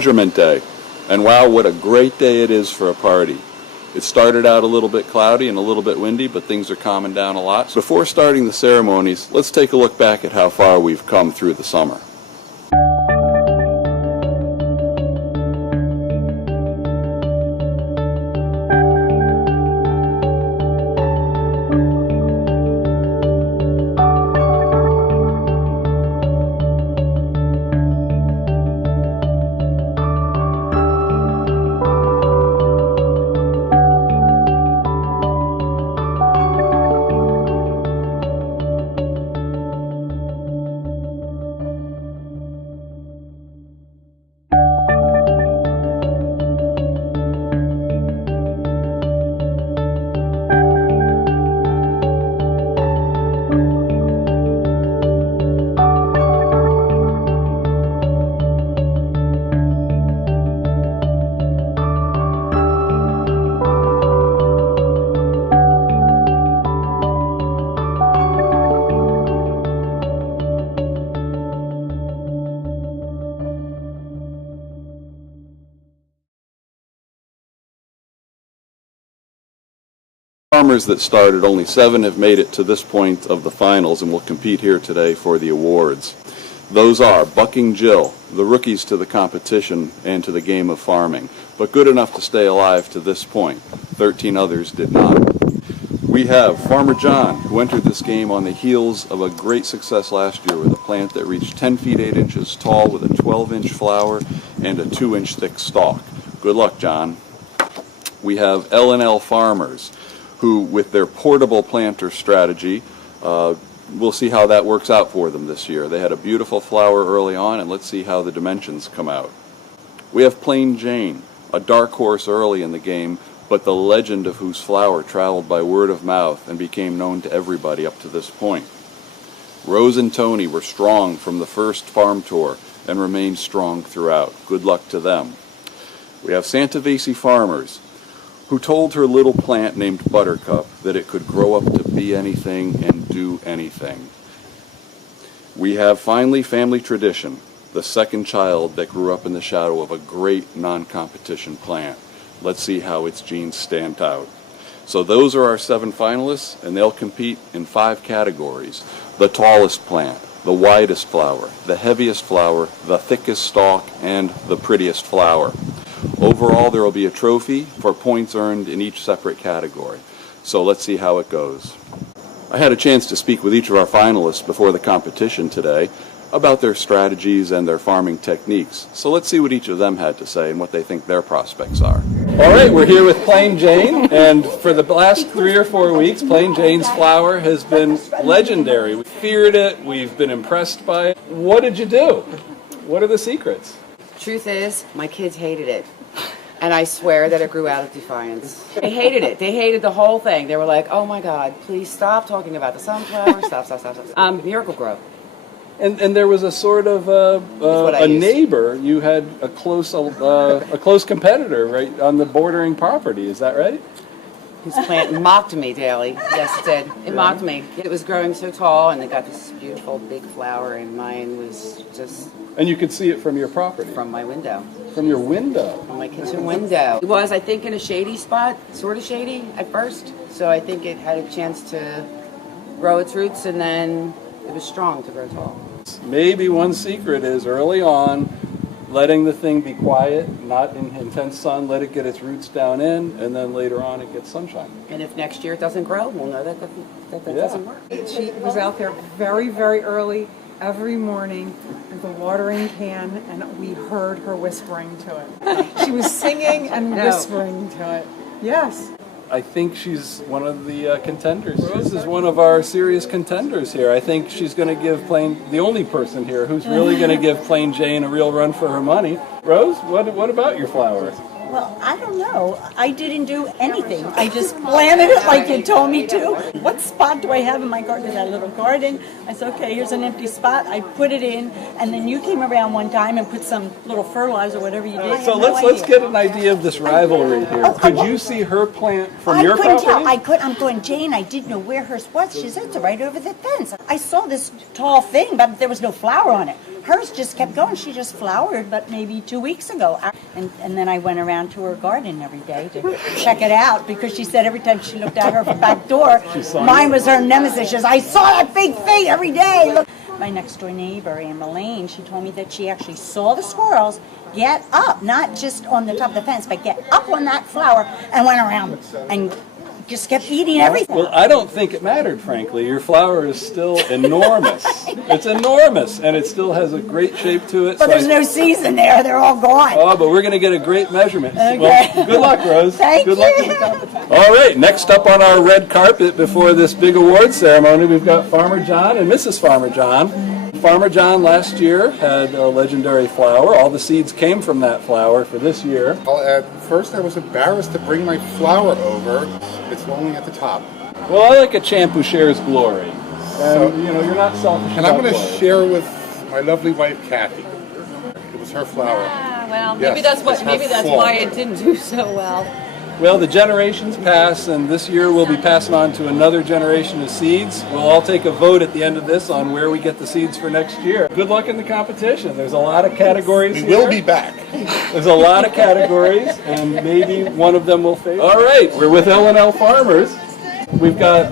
Measurement Day. And wow, what a great day it is for a party. It started out a little bit cloudy and a little bit windy, but things are calming down a lot. So before starting the ceremonies, let's take a look back at how far we've come through the summer. Farmers that started, only 7 have made it to this point of the finals and will compete here today for the awards. Those are Bucking Jill, the rookies to the competition and to the game of farming, but good enough to stay alive to this point. 13 others did not. We have Farmer John, who entered this game on the heels of a great success last year with a plant that reached 10 feet 8 inches tall with a 12-inch flower and a 2-inch thick stalk. Good luck, John. We have L&L Farmers, who, with their portable planter strategy, we'll see how that works out for them this year. They had a beautiful flower early on, and let's see how the dimensions come out. We have Plain Jane, a dark horse early in the game, but the legend of whose flower traveled by word of mouth and became known to everybody up to this point. Rose and Tony were strong from the first farm tour and remained strong throughout. Good luck to them. We have Santovesi Farmers, who told her little plant named Buttercup that it could grow up to be anything and do anything. We have finally Family Tradition, the second child that grew up in the shadow of a great non-competition plant. Let's see how its genes stand out. So those are our 7 finalists, and they'll compete in 5 categories: the tallest plant, the widest flower, the heaviest flower, the thickest stalk, and the prettiest flower. Overall, there will be a trophy for points earned in each separate category. So let's see how it goes. I had a chance to speak with each of our finalists before the competition today about their strategies and their farming techniques. So let's see what each of them had to say and what they think their prospects are. All right, we're here with Plain Jane, and for the last 3 or 4 weeks, Plain Jane's flower has been legendary. We feared it, we've been impressed by it. What did you do? What are the secrets? Truth is, my kids hated it. And I swear that it grew out of defiance. They hated it. They hated the whole thing. They were like, oh my God, please stop talking about the sunflower. Stop. Miracle Grow. And there was a sort of a neighbor. You had a close competitor right on the bordering property. Is that right? His plant mocked me daily. Yes, it did. It mocked me. It was growing so tall, and it got this beautiful big flower, and mine was just... And you could see it from your property? From my window. From your window? From my kitchen window. It was, I think, in a shady spot, sort of shady at first. So I think it had a chance to grow its roots, and then it was strong to grow tall. Maybe one secret is early on, letting the thing be quiet, not in intense sun, let it get its roots down in, and then later on it gets sunshine. And if next year it doesn't grow, we'll know that doesn't work. She was out there very, very early every morning with a watering can, and we heard her whispering to it. She was singing and whispering to it. Yes. I think she's one of the contenders. Rose is one of our serious contenders here. I think she's going to give the only person here who's really going to give Plain Jane a real run for her money. Rose, what about your flower? Well, I don't know. I didn't do anything. I just planted it like you told me to. What spot do I have in my garden? Is that a little garden? I said, okay, here's an empty spot. I put it in, and then you came around one time and put some little fertilizer, whatever you did. So let's get an idea of this rivalry here. Could you see her plant from your property? I couldn't. I'm going, Jane, I didn't know where hers was. She said it's right over the fence. I saw this tall thing, but there was no flower on it. hers just kept going. She just flowered, but maybe 2 weeks ago. And then I went around to her garden every day to check it out because she said every time she looked out her back door, mine was her nemesis. She says, I saw that big thing every day. Look. My next door neighbor, Anne Lane, she told me that she actually saw the squirrels get up, not just on the top of the fence, but get up on that flower and went around and just kept eating everything. Well, I don't think it mattered, frankly. Your flower is still enormous. It's enormous, and it still has a great shape to it. But there's no season there. They're all gone. Oh, but we're going to get a great measurement. Okay. Well, good luck, Rose. Thank good luck you. in the competition. All right, next up on our red carpet before this big award ceremony, we've got Farmer John and Mrs. Farmer John. Farmer John last year had a legendary flower. All the seeds came from that flower for this year. Well, at first I was embarrassed to bring my flower over. It's only at the top. Well, I like a champ who shares glory. And, you know, you're not selfish And I'm about going to glory. share with my lovely wife, Kathy. It was her flower. Well, Yes, maybe that's it's her fault. why it didn't do so well. Well, the generations pass, and this year we'll be passing on to another generation of seeds. We'll all take a vote at the end of this on where we get the seeds for next year. Good luck in the competition. There's a lot of categories We here. will be back. There's a lot of categories, and maybe one of them will favor. All right, we're with L&L Farmers. We've got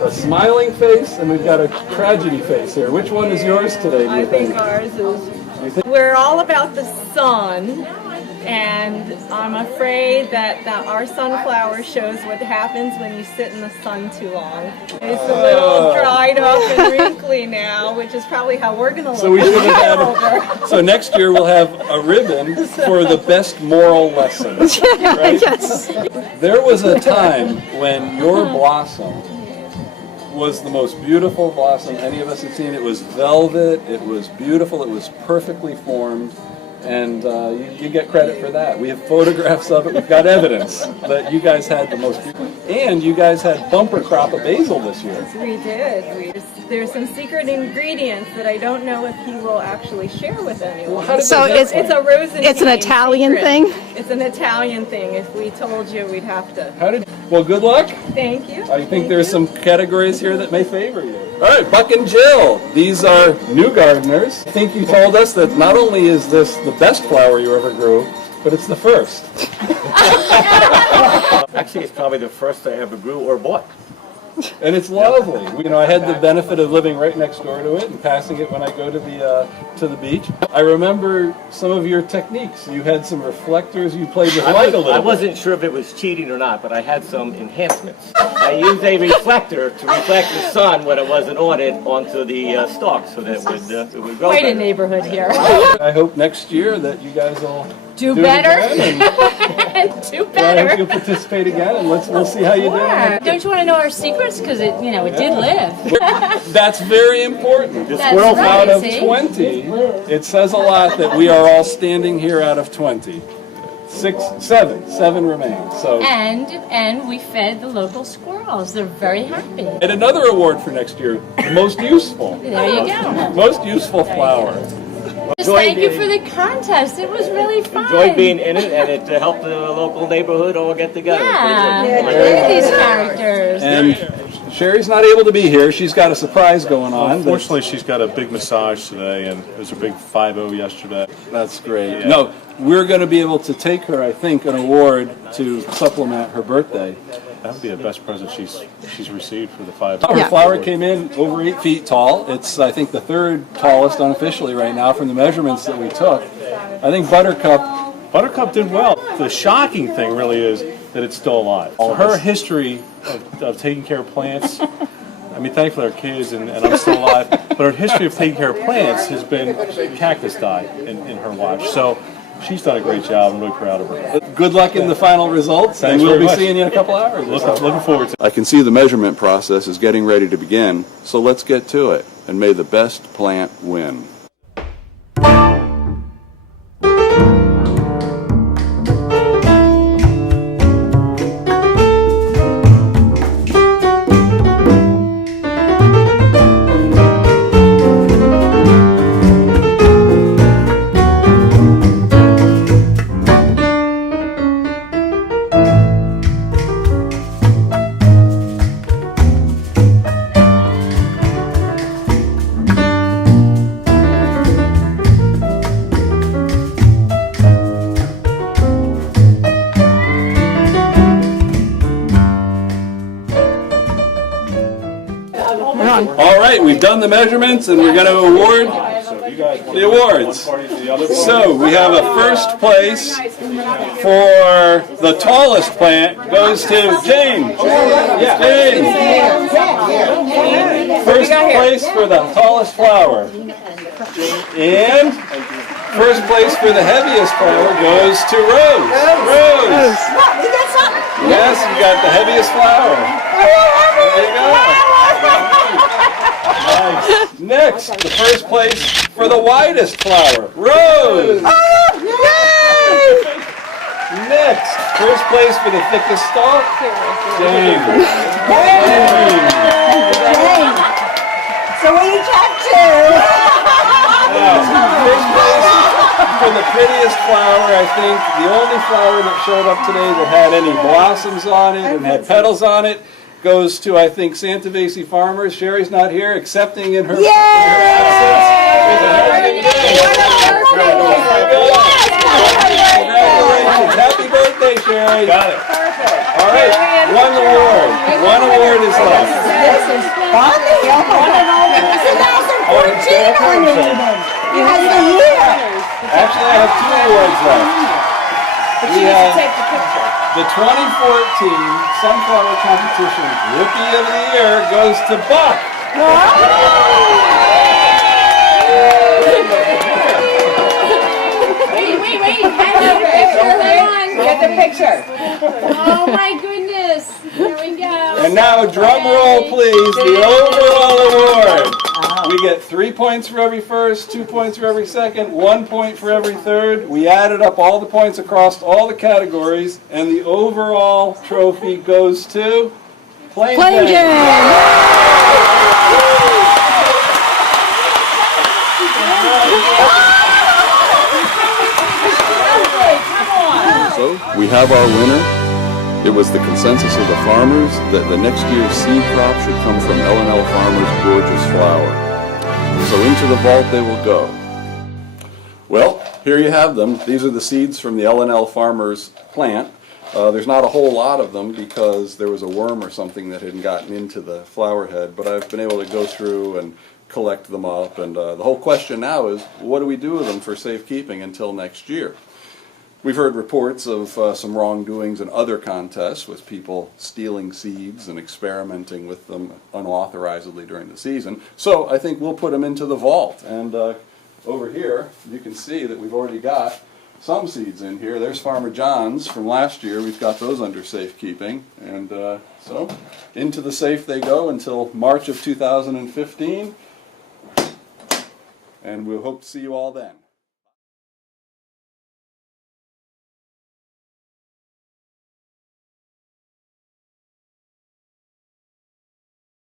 a smiling face, and we've got a tragedy face here. Which one is yours today, do you I think think? ours is. We're all about the sun, and I'm afraid that our sunflower shows what happens when you sit in the sun too long. It's a little dried up and wrinkly now, which is probably how we're going to look. So we when should get have older. had. So next year we'll have a ribbon for the best moral lesson. Right? Yes. There was a time when your blossom was the most beautiful blossom any of us had seen. It was velvet. It was beautiful. It was perfectly formed. And you get credit for that. We have photographs of it. We've got evidence that you guys had the most beautiful. And you guys had bumper crop of basil this year. We did. There's some secret ingredients that I don't know if he will actually share with anyone. How did So they- it's It's a Rosenstein It's an Italian secret. thing? It's an Italian thing. If we told you, we'd have to. How did? Well, good luck. Thank you. I think there's some categories here that may favor you. All right, Buck and Jill. These are new gardeners. I think you told us that not only is this the best flower you ever grew, but it's the first. Actually, it's probably the first I ever grew or bought. And it's lovely. You know, I had the benefit of living right next door to it and passing it when I go to the beach. I remember some of your techniques. You had some reflectors. You played with light a little I bit. wasn't sure if it was cheating or not, but I had some enhancements. I used a reflector to reflect the sun when it wasn't on it onto the stalk so that it would grow Quite a better. neighborhood here. I hope next year that you guys will Do it better. again, and Do I hope better. you'll participate again, and we'll see how you do. Don't you want to know our secrets? Because it did live. That's very important. That's Out right, of see? 20, it says a lot that we are all standing here out of 20. Seven remain. So, And we fed the local squirrels. They're very happy. and another award for next year, most useful. There you go. Most useful flower. Just thank you for the contest. It was really fun. Enjoyed being in it, and it helped the local neighborhood all get together. Yeah. Look at these characters. And Sherry's not able to be here. She's got a surprise going on. Unfortunately, she's got a big massage today, and it was a big 5-0 yesterday. That's great. Yeah. No, we're going to be able to take her, I think, an award to supplement her birthday. That would be the best present she's received for the 5. Her flower came in over 8 feet tall. It's, I think, the third tallest unofficially right now from the measurements that we took. I think Buttercup did well. The shocking thing really is that it's still alive. Her history of taking care of plants, I mean, thankfully our kids and I'm still alive, but her history of taking care of plants has been cactus died in her watch. So she's done a great job. I'm really proud of her. Good luck in the final results, and Thanks we'll very be much. seeing you in a couple hours. Looking forward to it. I can see the measurement process is getting ready to begin, so let's get to it, and may the best plant win. on. All right, we've done the measurements and we're going to award the awards. So we have a first place for the tallest plant goes to James. James. First place for the tallest flower. And first place for the heaviest flower goes to Rose. Rose. What? We got something? Yes, you got the heaviest flower. There you go. Nice. Next, the first place for the widest flower, Rose. Next, first place for the thickest stalk, James. So we each have two. First place for the prettiest flower, I think the only flower that showed up today that had any blossoms on it and had petals on it goes to, I think, Santa Vasey Farmers. Sherry's not here, accepting in her absence. Congratulations. Happy birthday, Sherry. Got it. All right, one award. One award is left. This is funny. 2014 on it. You have the year. Actually, I have two awards left. We have the 2014 Sunflower Competition Rookie of the Year goes to Buck. Wait. Get the picture. Oh my goodness. Here we go. And now, drum roll, please, the overall award. We get 3 points for every first, 2 points for every second, 1 point for every third. We added up all the points across all the categories, and the overall trophy goes to Plain Jane. So we have our winner. It was the consensus of the farmers that the next year's seed crop should come from L&L Farmers' gorgeous flower. So into the vault they will go. Well, here you have them. These are the seeds from the L&L Farmers plant. There's not a whole lot of them because there was a worm or something that had gotten into the flower head, but I've been able to go through and collect them up, and the whole question now is, what do we do with them for safekeeping until next year? We've heard reports of some wrongdoings in other contests with people stealing seeds and experimenting with them unauthorizedly during the season. So I think we'll put them into the vault. And over here, you can see that we've already got some seeds in here. There's Farmer John's from last year. We've got those under safekeeping. And so into the safe they go until March of 2015. And we'll hope to see you all then.